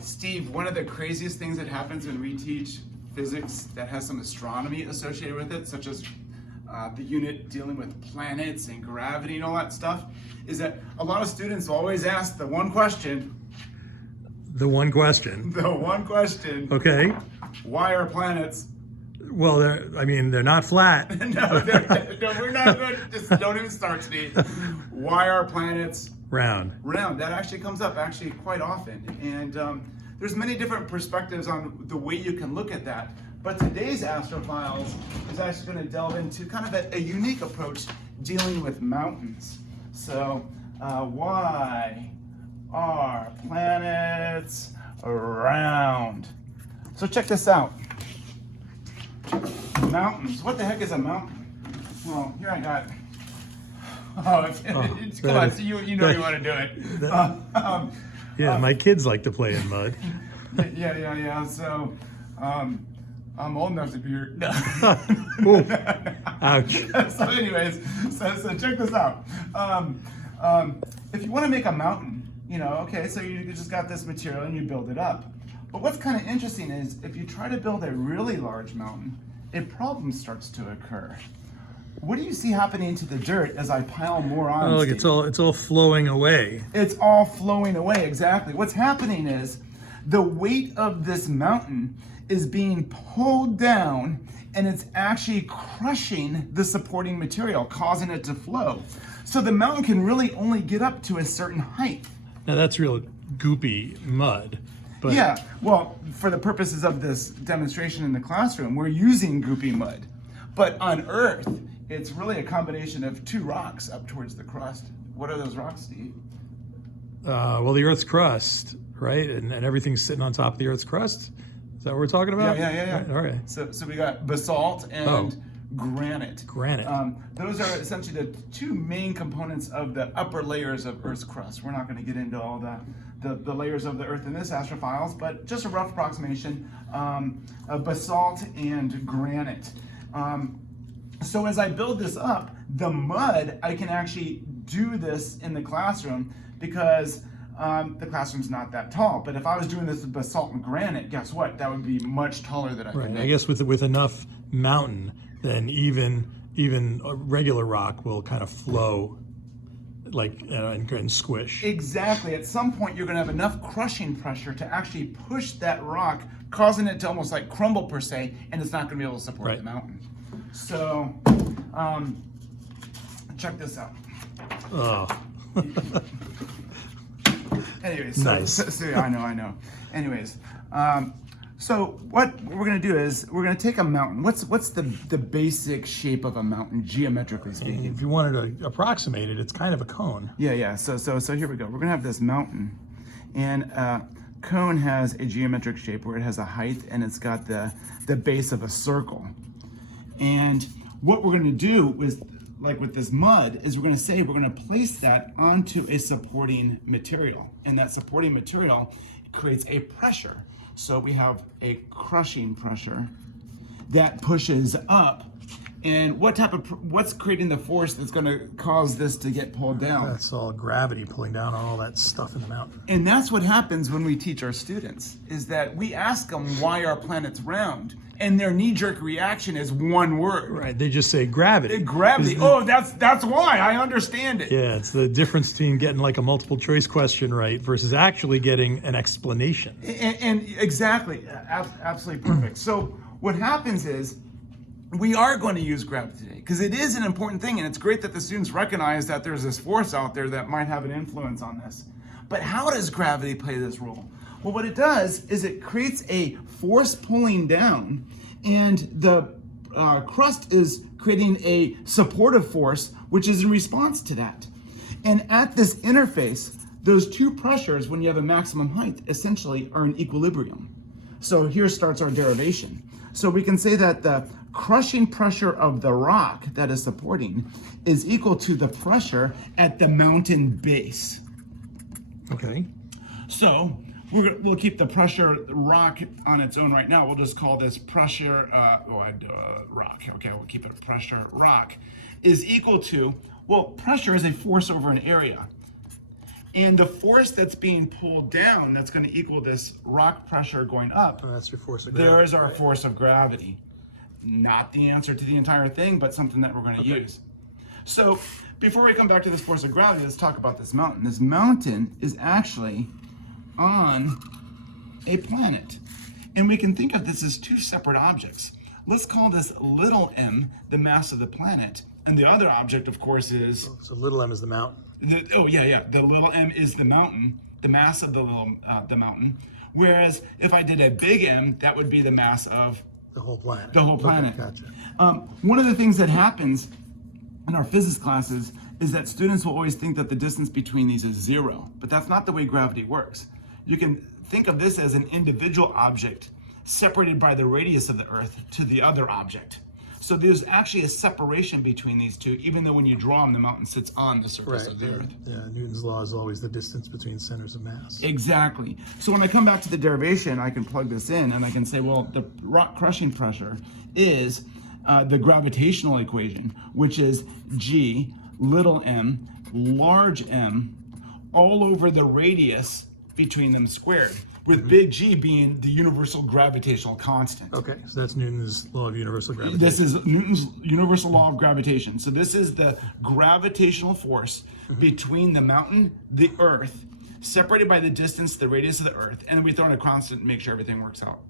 Steve, one of the craziest things that happens when we teach physics that has some astronomy associated with it, such as the unit dealing with planets and gravity and all that stuff, is that a lot of students always ask the one question. The one question. The one question. Okay. Why are planets? Well, they're not flat. No, we're not going to, just don't even start, Steve. Why are planets Round. round? That actually comes up quite often. And there's many different perspectives on the way you can look at that. But today's Astrofiles is actually going to delve into kind of a unique approach dealing with mountains. So, why are planets round? So check this out. Mountains. What the heck is a mountain? Well, here I got. Come on, so you know you want to do it. Yeah, my kids like to play in mud. Yeah. So, I'm old enough to be your. No. Ooh, ouch. So, anyways, so check this out. If you want to make a mountain, okay, so you just got this material and you build it up. But what's kind of interesting is if you try to build a really large mountain, a problem starts to occur. What do you see happening to the dirt as I pile more on? Oh, look, it's all flowing away. It's all flowing away, exactly. What's happening is the weight of this mountain is being pulled down and it's actually crushing the supporting material, causing it to flow. So the mountain can really only get up to a certain height. Now that's real goopy mud. But yeah, well, for the purposes of this demonstration in the classroom, we're using goopy mud. But on Earth, it's really a combination of two rocks up towards the crust. What are those rocks, Steve? Well, the Earth's crust, right? And everything's sitting on top of the Earth's crust. Is that what we're talking about? Yeah. Right, all right. So we got basalt and granite. Granite. Those are essentially the two main components of the upper layers of Earth's crust. We're not going to get into all the layers of the Earth in this Astrofiles, but just a rough approximation, basalt and granite. So as I build this up, the mud, I can actually do this in the classroom because the classroom's not that tall. But if I was doing this with basalt and granite, guess what? That would be much taller than I could make. I guess with enough mountain, then even a regular rock will kind of flow like and squish. Exactly. At some point, you're going to have enough crushing pressure to actually push that rock, causing it to almost like crumble per se, and it's not going to be able to support the mountain. So, check this out. Oh. Anyways, nice. So I know. Anyways, so what we're gonna do is we're gonna take a mountain. What's the basic shape of a mountain, geometrically speaking? If you wanted to approximate it, it's kind of a cone. Yeah. So here we go. We're gonna have this mountain, and cone has a geometric shape where it has a height and it's got the base of a circle. And what we're gonna do is, like with this mud, is we're gonna place that onto a supporting material. And that supporting material creates a pressure. So we have a crushing pressure that pushes up. And what's creating the force that's gonna cause this to get pulled down? That's all gravity pulling down all that stuff in the mountain. And that's what happens when we teach our students, is that we ask them why our planet's round, and their knee-jerk reaction is one word. Right, they just say gravity. Gravity. Oh, that's why. I understand it. Yeah, it's the difference between getting like a multiple choice question right versus actually getting an explanation. And exactly, absolutely perfect. So what happens is, we are going to use gravity today because it is an important thing, and it's great that the students recognize that there's this force out there that might have an influence on this. But how does gravity play this role? Well, what it does is it creates a force pulling down, and the crust is creating a supportive force, which is in response to that. And at this interface, those two pressures, when you have a maximum height, essentially are in equilibrium. So here starts our derivation. So we can say that the crushing pressure of the rock that is supporting is equal to the pressure at the mountain base. Okay. So we'll keep the pressure rock on its own right now. We'll just call this pressure rock. Okay, we'll keep it a pressure rock is equal to, well, pressure is a force over an area. And the force that's being pulled down, that's going to equal this rock pressure going up, Oh, that's your force of gravity. there is our force of gravity. Not the answer to the entire thing, but something that we're going to use. So before we come back to this force of gravity, let's talk about this mountain. This mountain is actually on a planet. And we can think of this as two separate objects. Let's call this little m the mass of the planet. And the other object, of course, is... So little m is the mountain. The little m is the mountain, the mass of the mountain. Whereas if I did a big M, that would be the mass of The whole planet. the whole planet. Okay, gotcha. One of the things that happens in our physics classes is that students will always think that the distance between these is 0, but that's not the way gravity works. You can think of this as an individual object separated by the radius of the Earth to the other object. So there's actually a separation between these two, even though when you draw them, the mountain sits on the surface of the Earth. Yeah, Newton's law is always the distance between centers of mass. Exactly. So when I come back to the derivation, I can plug this in and I can say, well, the rock crushing pressure is the gravitational equation, which is G, little m, large M, all over the radius between them squared, with big G being the universal gravitational constant. Okay, so that's Newton's law of universal gravitation. This is Newton's universal law of gravitation. So this is the gravitational force between the mountain, the Earth, separated by the distance, the radius of the Earth, and then we throw in a constant to make sure everything works out.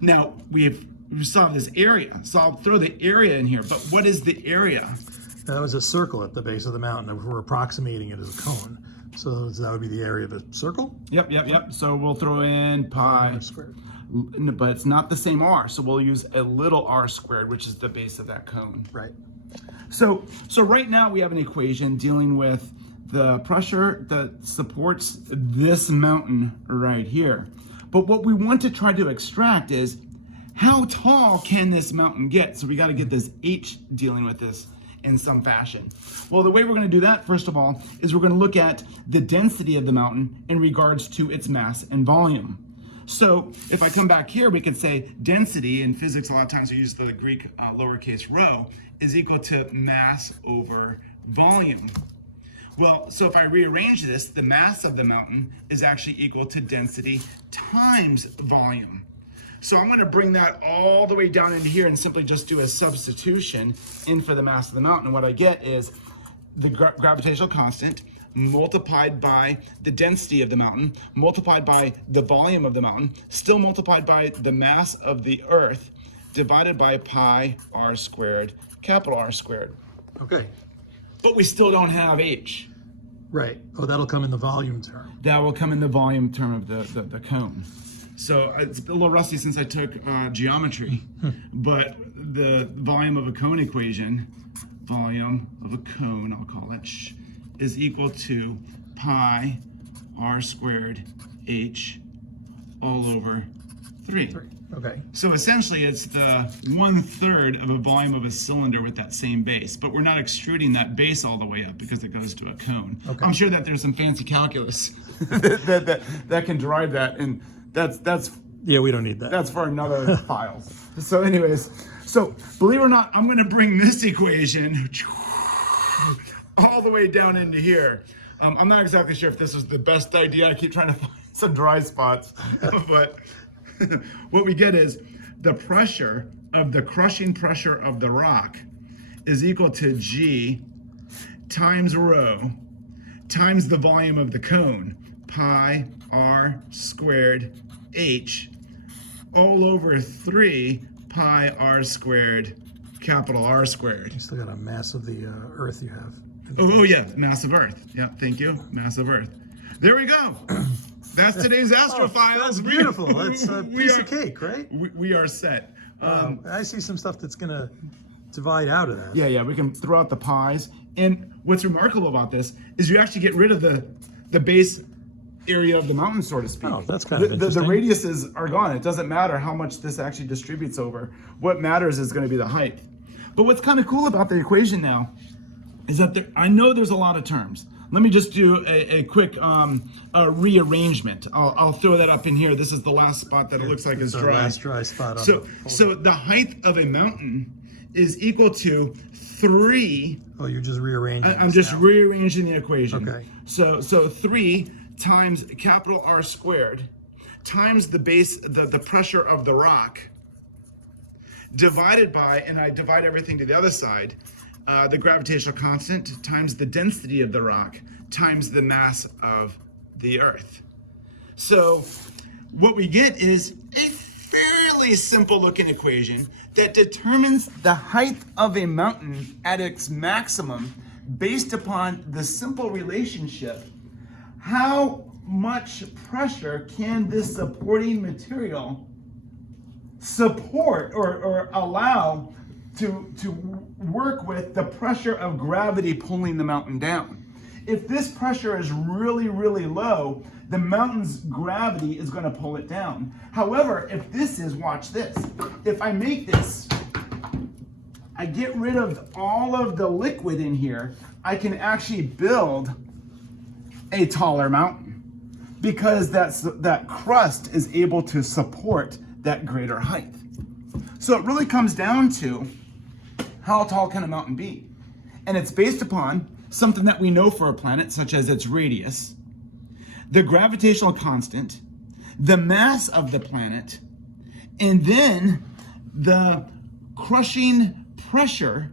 Now, we solved this area, so I'll throw the area in here, but what is the area? That was a circle at the base of the mountain. We're approximating it as a cone. So that would be the area of a circle? Yep. So we'll throw in pi R squared. But it's not the same r, so we'll use a little r squared, which is the base of that cone. Right. So right now we have an equation dealing with the pressure that supports this mountain right here. But what we want to try to extract is how tall can this mountain get? So we got to get this h dealing with this in some fashion. Well, the way we're going to do that, first of all, is we're going to look at the density of the mountain in regards to its mass and volume. So if I come back here, we could say density, in physics a lot of times we use the Greek lowercase rho, is equal to mass over volume. Well, so if I rearrange this, the mass of the mountain is actually equal to density times volume. So I'm going to bring that all the way down into here and simply just do a substitution in for the mass of the mountain. And what I get is the gravitational constant multiplied by the density of the mountain, multiplied by the volume of the mountain, still multiplied by the mass of the Earth, divided by pi r squared, capital R squared. Okay. But we still don't have h. Right. Oh, that'll come in the volume term. That will come in the volume term of the cone. So it's a little rusty since I took geometry, but the volume of a cone equation, volume of a cone, I'll call it, is equal to pi r squared h all over 3. Okay. So essentially it's the 1/3 of a volume of a cylinder with that same base, but we're not extruding that base all the way up because it goes to a cone. Okay. I'm sure that there's some fancy calculus that can derive that, and that's Yeah, we don't need that. that's for another file. So anyways, so believe it or not, I'm gonna bring this equation all the way down into here. I'm not exactly sure if this is the best idea. I keep trying to find some dry spots, but what we get is the pressure of the crushing pressure of the rock is equal to G times rho times the volume of the cone, pi r squared h all over 3 pi r squared capital R squared. You still got a mass of the Earth you have. Oh yeah, mass of Earth. Yeah, thank you, mass of Earth. There we go. That's today's Astro Files. That's beautiful. That's a piece of cake, right? We are set. I see some stuff that's going to divide out of that. Yeah, we can throw out the pies. And what's remarkable about this is you actually get rid of the base area of the mountain, so to speak. Oh, that's kind of the interesting. radiuses are gone. It doesn't matter how much this actually distributes over. What matters is going to be the height. But what's kind of cool about the equation now is that I know there's a lot of terms. let me just do a quick rearrangement. I'll throw that up in here. This is the last spot that it looks like is the dry. last dry spot on So the height of a mountain is equal to 3. Oh, you're just rearranging. I'm just rearranging the equation. Okay. So 3 times capital R squared times the base, the pressure of the rock, divided by, and I divide everything to the other side, the gravitational constant times the density of the rock times the mass of the Earth. So what we get is a fairly simple looking equation that determines the height of a mountain at its maximum based upon the simple relationship: how much pressure can this supporting material support or allow to work with the pressure of gravity pulling the mountain down. If this pressure is really, really low, the mountain's gravity is going to pull it down. However, if this is, watch this, if I make this, I get rid of all of the liquid in here, I can actually build a taller mountain because that crust is able to support that greater height. So it really comes down to how tall can a mountain be? And it's based upon something that we know for a planet, such as its radius, the gravitational constant, the mass of the planet, and then the crushing pressure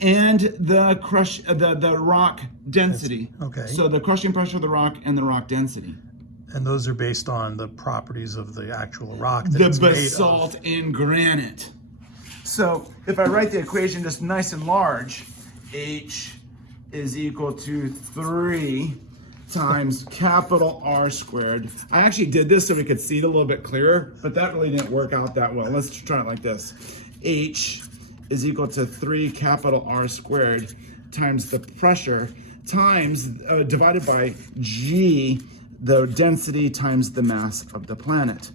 and the rock density. Okay. So the crushing pressure of the rock and the rock density. And those are based on the properties of the actual rock that The it's made of. basalt and granite. So if I write the equation just nice and large, H is equal to 3 times capital R squared. I actually did this so we could see it a little bit clearer, but that really didn't work out that well. Let's try it like this. H is equal to 3 capital R squared times the pressure times divided by G, the density times the mass of the planet.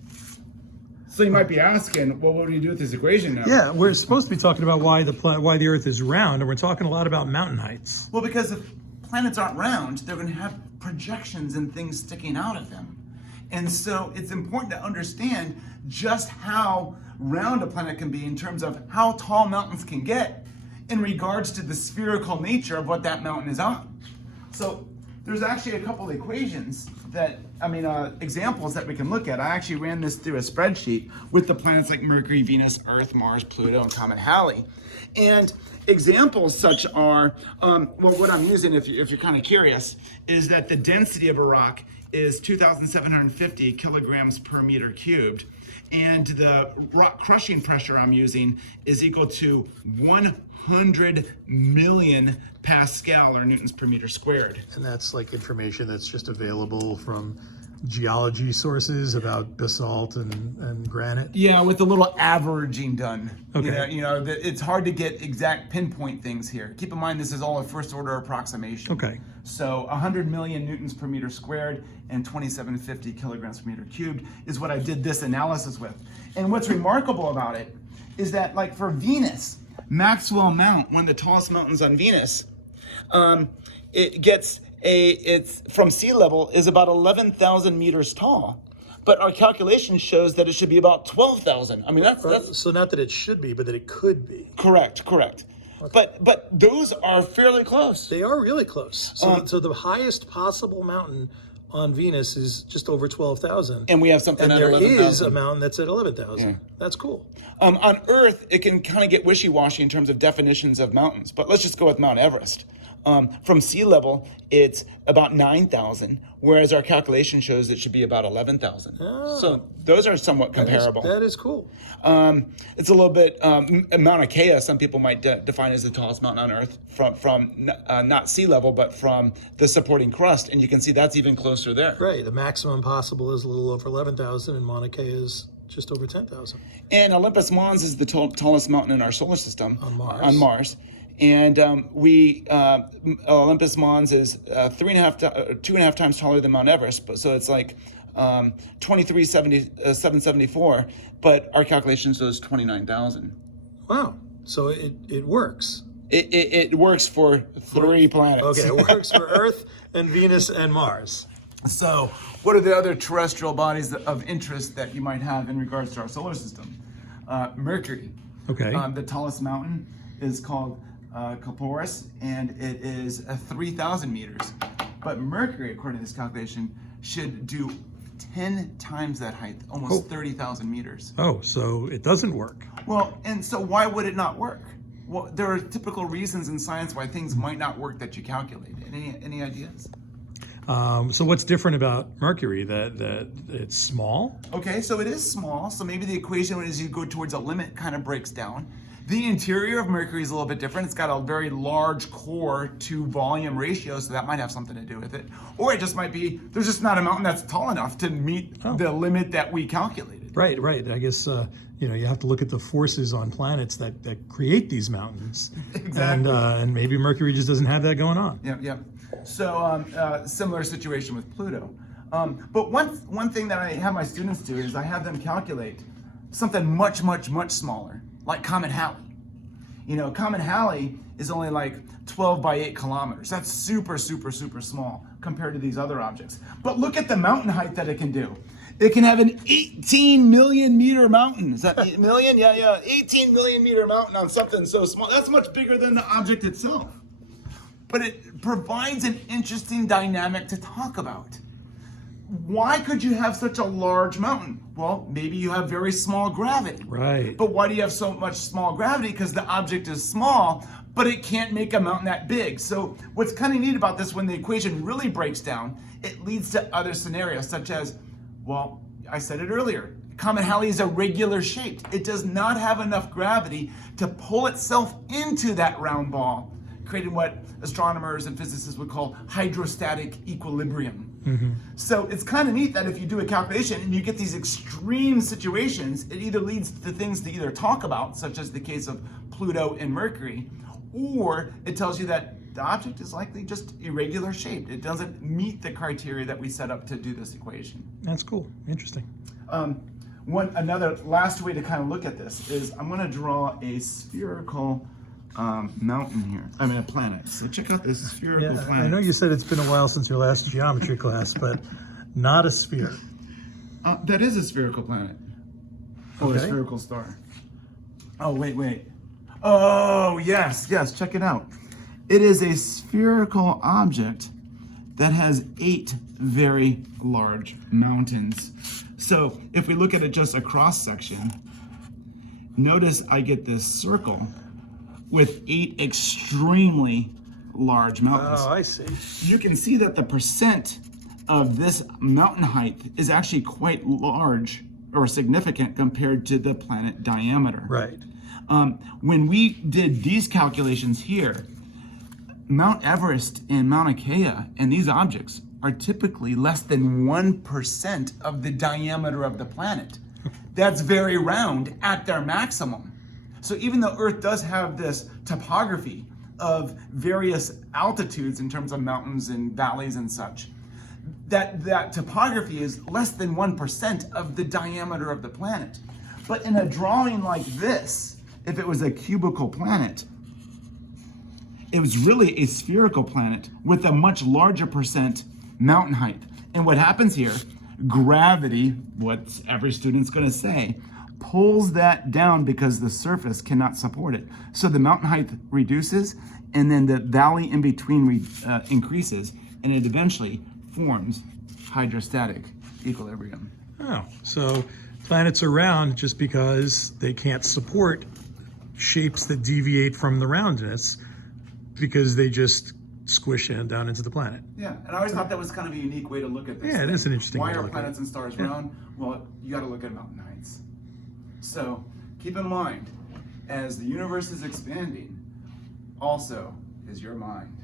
So you might be asking, well, what do you do with this equation now? Yeah, we're supposed to be talking about why the Earth is round, and we're talking a lot about mountain heights. Well, because if planets aren't round, they're going to have projections and things sticking out of them. And so it's important to understand just how round a planet can be in terms of how tall mountains can get in regards to the spherical nature of what that mountain is on. So there's actually a couple of equations examples that we can look at. I actually ran this through a spreadsheet with the planets like Mercury, Venus, Earth, Mars, Pluto, and Comet Halley. And examples such are, what I'm using, if you're kind of curious, is that the density of a rock is 2,750 kilograms per meter cubed. And the rock crushing pressure I'm using is equal to 100 million Pascal or newtons per meter squared. And that's like information that's just available from geology sources about basalt and granite. Yeah, with a little averaging done. Okay. It's hard to get exact pinpoint things here. Keep in mind, this is all a first order approximation. Okay. So 100 million newtons per meter squared and 2750 kilograms per meter cubed is what I did this analysis with. And what's remarkable about it is that, like for Venus, Maxwell Mount, one of the tallest mountains on Venus, it's from sea level is about 11,000 meters tall, but our calculation shows that it should be about 12,000. I mean, that's So not that it should be, but that it could be. correct. Okay. But those are fairly close. They are really close. So the highest possible mountain on Venus is just over 12,000. And we have something at 11,000. And there is a mountain that's at 11,000. Yeah. That's cool. On Earth, it can kind of get wishy-washy in terms of definitions of mountains, but let's just go with Mount Everest. From sea level, it's about 9,000, whereas our calculation shows it should be about 11,000. Oh. So those are somewhat comparable. That is cool. It's a little bit, Mauna Kea, some people might define as the tallest mountain on Earth from not sea level, but from the supporting crust, and you can see that's even closer there. Right, the maximum possible is a little over 11,000, and Mauna Kea is just over 10,000. And Olympus Mons is the tallest mountain in our solar system. On Mars. And Olympus Mons is 2.5 times taller than Mount Everest, so it's like 23,774, but our calculation shows 29,000. Wow, so it works. It works for 3 planets. Okay, it works for Earth and Venus and Mars. So, what are the other terrestrial bodies of interest that you might have in regards to our solar system? Mercury. Okay. The tallest mountain is called Calporus, and it is 3,000 meters. But Mercury, according to this calculation, should do 10 times that height, almost 30,000 meters. Oh, so it doesn't work. Well, and so why would it not work? Well, there are typical reasons in science why things might not work that you calculate. Any ideas? So what's different about Mercury? That it's small? Okay, so it is small, so maybe the equation as you go towards a limit kind of breaks down. The interior of Mercury is a little bit different. It's got a very large core to volume ratio, so that might have something to do with it. Or it just might be, there's just not a mountain that's tall enough to meet the limit that we calculated. Right. I guess, you have to look at the forces on planets that create these mountains. Exactly. And maybe Mercury just doesn't have that going on. Yep. So similar situation with Pluto. But one thing that I have my students do is I have them calculate something much smaller, like Comet Halley. Comet Halley is only like 12 by 8 kilometers. That's super small compared to these other objects. But look at the mountain height that it can do. It can have an 18 million meter mountain. Is that 8 million? Yeah. 18 million meter mountain on something so small. That's much bigger than the object itself. But it provides an interesting dynamic to talk about. Why could you have such a large mountain? Well, maybe you have very small gravity. Right. But why do you have so much small gravity? Because the object is small, but it can't make a mountain that big. So what's kind of neat about this, when the equation really breaks down, it leads to other scenarios, such as, well, I said it earlier, Comet Halley is irregular shaped. It does not have enough gravity to pull itself into that round ball, creating what astronomers and physicists would call hydrostatic equilibrium. So it's kind of neat that if you do a calculation and you get these extreme situations, it either leads to things to either talk about, such as the case of Pluto and Mercury, or it tells you that the object is likely just irregular shaped. It doesn't meet the criteria that we set up to do this equation. That's cool. Interesting. Another last way to kind of look at this is I'm going to draw a spherical mountain here. I mean a planet. So check out this spherical planet. I know you said it's been a while since your last geometry class, but not a sphere. That is a spherical planet. Oh, a spherical star. Oh, wait. Oh, yes. Check it out. It is a spherical object that has 8 very large mountains. So if we look at it just a cross section, notice I get this circle with 8 extremely large mountains. Oh, I see. You can see that the percent of this mountain height is actually quite large or significant compared to the planet diameter. Right. When we did these calculations here, Mount Everest and Mauna Kea and these objects are typically less than 1% of the diameter of the planet. That's very round at their maximum. So even though Earth does have this topography of various altitudes in terms of mountains and valleys and such, that topography is less than 1% of the diameter of the planet. But in a drawing like this, if it was a cubical planet, it was really a spherical planet with a much larger percent mountain height. And what happens here, gravity, what every student's going to say, pulls that down because the surface cannot support it. So the mountain height reduces, and then the valley in between increases, and it eventually forms hydrostatic equilibrium. Oh, so planets are round just because they can't support shapes that deviate from the roundness, because they just squish down into the planet. Yeah, and I always thought that was kind of a unique way to look at this. Yeah, it is an interesting way Why to are look at planets it. and stars round? Well, you got to look at mountain heights. So keep in mind, as the universe is expanding, also is your mind.